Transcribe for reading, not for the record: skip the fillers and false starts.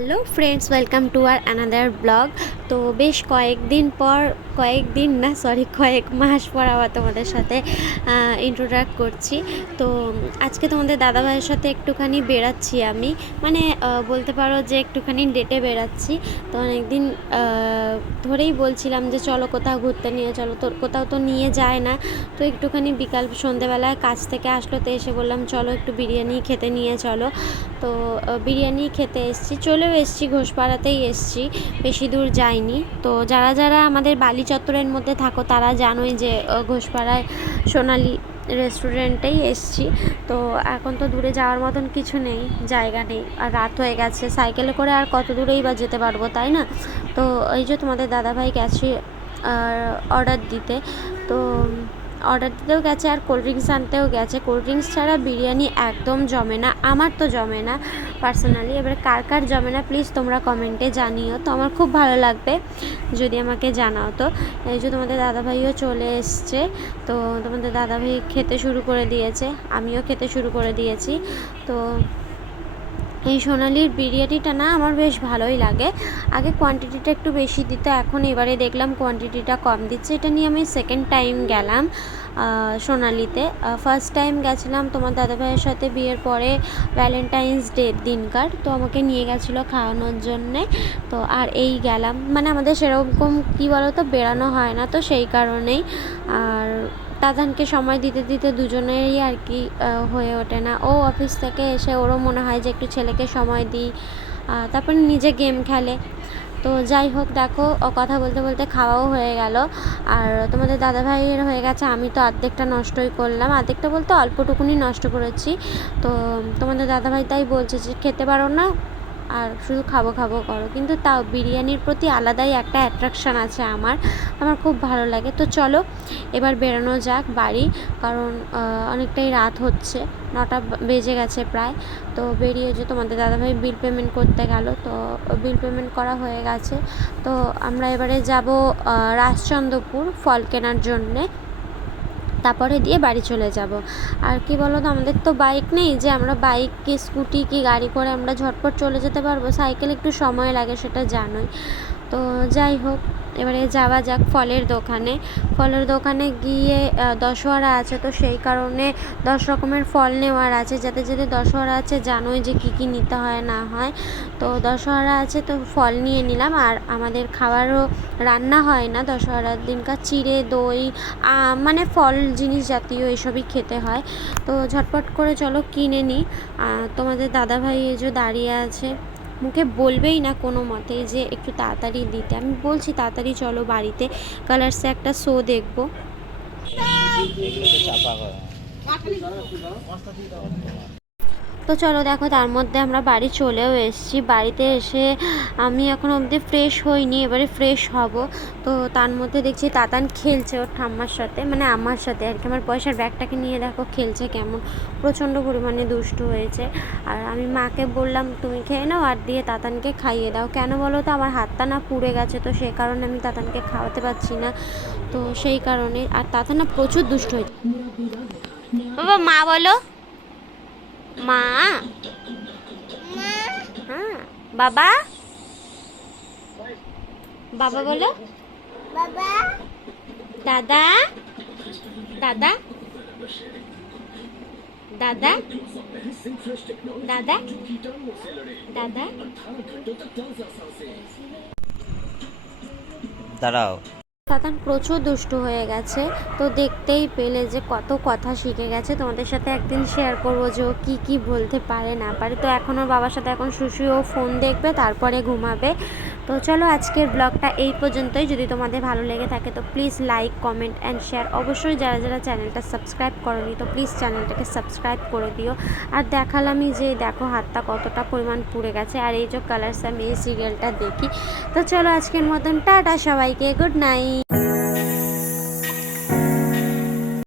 Hello friends, welcome to our another blog. তো বেশ কয়েক মাস পর আবার তোমাদের সাথে ইন্ট্রোডাক্ট করছি। তো আজকে তোমাদের দাদাভাইয়ের সাথে একটুখানি বেরাচ্ছি আমি, মানে বলতে পারো যে একটুখানি ডেটে বেরাচ্ছি। তো অনেকদিন ধরেই বলছিলাম যে চলো কোথাও ঘুরতে নিয়ে চলো, তো কোথাও তো নিয়ে যায় না। তো একটুখানি বিকাল সন্ধেবেলায় কাজ থেকে আসলো, তো এসে বললাম চলো একটু বিরিয়ানি খেতে নিয়ে চলো। তো বিরিয়ানি খেতে চলেও এসেছি, ঘোষপাড়াতেই এসেছি, বেশি দূর যাইনি। তো যারা যারা আমাদের বালি চত্বরের মধ্যে থাকো তারা জানোই যে ঘোষপাড়ায় সোনালি রেস্টুরেন্টেই এসেছি। তো এখন তো দূরে যাওয়ার মতন কিছু নেই, জায়গা নেই, আর রাত হয়ে গেছে, সাইকেলে করে আর কত দূরেই বা যেতে পারবো, তাই না? তো এই যে তোমাদের দাদাভাই গেছে অর্ডার দিতে, তো অর্ডার দিতেও গেছে আর কোল্ড ড্রিঙ্কস আনতেও গেছে। কোল্ড ড্রিঙ্কস ছাড়া বিরিয়ানি একদম জমে না, আমার তো জমে না পার্সোনালি। এবার কার কার জমে না প্লিজ তোমরা কমেন্টে জানিও, তো আমার খুব ভালো লাগবে যদি আমাকে জানাও। তো এই যে তোমাদের দাদাভাইও চলে এসছে, তো তোমাদের দাদাভাই খেতে শুরু করে দিয়েছে, আমিও খেতে শুরু করে দিয়েছি। তো এই সোনালির বিরিয়ানিটা না আমার বেশ ভালোই লাগে। আগে কোয়ান্টিটিটা একটু বেশি দিত, এখন এবারে দেখলাম কোয়ান্টিটিটা কম দিচ্ছে। এটা নিয়ে আমি সেকেন্ড টাইম গেলাম সোনালিতে। ফার্স্ট টাইম গেছিলাম তোমার দাদাভাইয়ের সাথে বিয়ের পরে ভ্যালেন্টাইন্স ডের দিনকার, তো আমাকে নিয়ে গেছিলো খাওয়ানোর জন্যে। তো আর এই গেলাম, মানে আমাদের সেরকম কী বলো তো বেড়ানো হয় না, তো সেই কারণেই। আর দাদানকে সময় দিতে দিতে দুজনেরই আর কি হয়ে ওঠে না। ও অফিস থেকে এসে ওরও মনে হয় যে একটু ছেলেকে সময় দিই, তারপর নিজে গেম খেলে। তো যাই হোক, দেখো কথা বলতে বলতে খাওয়াও হয়ে গেল। আর তোমাদের দাদাভাইয়ের হয়ে গেছে, আমি তো অর্ধেকটা নষ্টই করলাম, অর্ধেকটা বলতে অল্পটুকুনি নষ্ট করেছি। তো তোমাদের দাদাভাই তাই বলছে যে খেতে পারো না আর শুধু খাবো খাবো করো, কিন্তু তাও বিরিয়ানির প্রতি আলাদাই একটা অ্যাট্রাকশান আছে আমার খুব ভালো লাগে। তো চলো এবার বেরোনো যাক বাড়ি, কারণ অনেকটাই রাত হচ্ছে, 9টা বেজে গেছে প্রায়। তো বেরিয়ে যে তোমাদের দাদাভাই বিল পেমেন্ট করতে গেল, তো বিল পেমেন্ট করা হয়ে গেছে। তো আমরা এবারে যাব রাজচন্দ্রপুর ফল কেনার জন্যে, তারপরে দিয়ে বাড়ি চলে যাব। আর কি বলো তো, আমাদের তো বাইক নেই যে আমরা বাইক কি স্কুটি কি গাড়ি করে আমরা ঝটপট চলে যেতে পারবো, সাইকেল একটু সময় লাগে সেটা জানোই। তো যাই হোক, এবারে যাওয়া যাক ফলের দোকানে গিয়ে দশহরা আছে, তো সেই কারণে 10 রকমের ফল নেওয়ার আছে, যাতে যাতে দশহরা আছে জানোই যে কী কী নিতে হয় না হয়। তো দশহরা আছে তো ফল নিয়ে নিলাম। আর আমাদের খাবারও রান্না হয় না দশহরার দিনকার, চিড়ে দই মানে ফল জিনিস জাতীয় এসবই খেতে হয়। তো ঝটপট করে চলো কিনে নিই। তোমাদের দাদাভাই এই যে দাঁড়িয়ে আছে, মুখে বলবেই না কোনো মতেই যে একটু তাড়াতাড়ি দিতে। আমি বলছি তাড়াতাড়ি চলো বাড়িতে, কালার্সে একটা শো দেখবো। তো চলো দেখো, তার মধ্যে আমরা বাড়ি চলেও এসেছি। বাড়িতে এসে আমি এখন অবধি ফ্রেশ হইনি, এবারে ফ্রেশ হব। তো তার মধ্যে দেখছি তাতান খেলছে ওর ঠাম্মার সাথে, মানে আমার সাথে আর কি। আমার পয়সার ব্যাগটাকে নিয়ে দেখো খেলছে কেমন, প্রচণ্ড পরিমাণে দুষ্টু হয়েছে। আর আমি মাকে বললাম তুমি খেয়ে নাও আর দিয়ে তাতানকে খাইয়ে দাও। কেন বলো তো, আমার হাতটা না পুড়ে গেছে, তো সেই কারণে আমি তাতানকে খাওয়াতে পারছি না। তো সেই কারণে, আর তাতান না প্রচুর দুষ্ট হয়েছে। বাবা মা বলো, মা। হ্যাঁ বাবা, বাবা বলো, বাবা, দাদা, দাদা, দাদা, দাদা, দাদা। দাঁড়াও। তাতান প্রচুর দুষ্টু হয়ে গেছে, তো দেখতেই পেলে যে কত কথা শিখে গেছে। তোমাদের সাথে একদিন শেয়ার করবো যে ও কী কী বলতে পারে না পারে। তো এখন ওর বাবার সাথে এখন শুশুও ফোন দেখবে, তারপরে ঘুমাবে। তো চলো আজকের ব্লগটা এই পর্যন্তই। যদি তোমাদের ভালো লেগে থাকে তো please like comment and share. অবশ্যই যারা যারা চ্যানেলটা সাবস্ক্রাইব করোনি তো প্লিজ চ্যানেলটাকে সাবস্ক্রাইব করে দিও। আর দেখালামই যে দেখো হাতটা কতটা পরিমাণ পুড়ে গেছে। আর এই যে কালার্স, আমি এই সিরিয়ালটা দেখি। তো চলো আজকের মতন টাটা সবাইকে, গুড নাইট।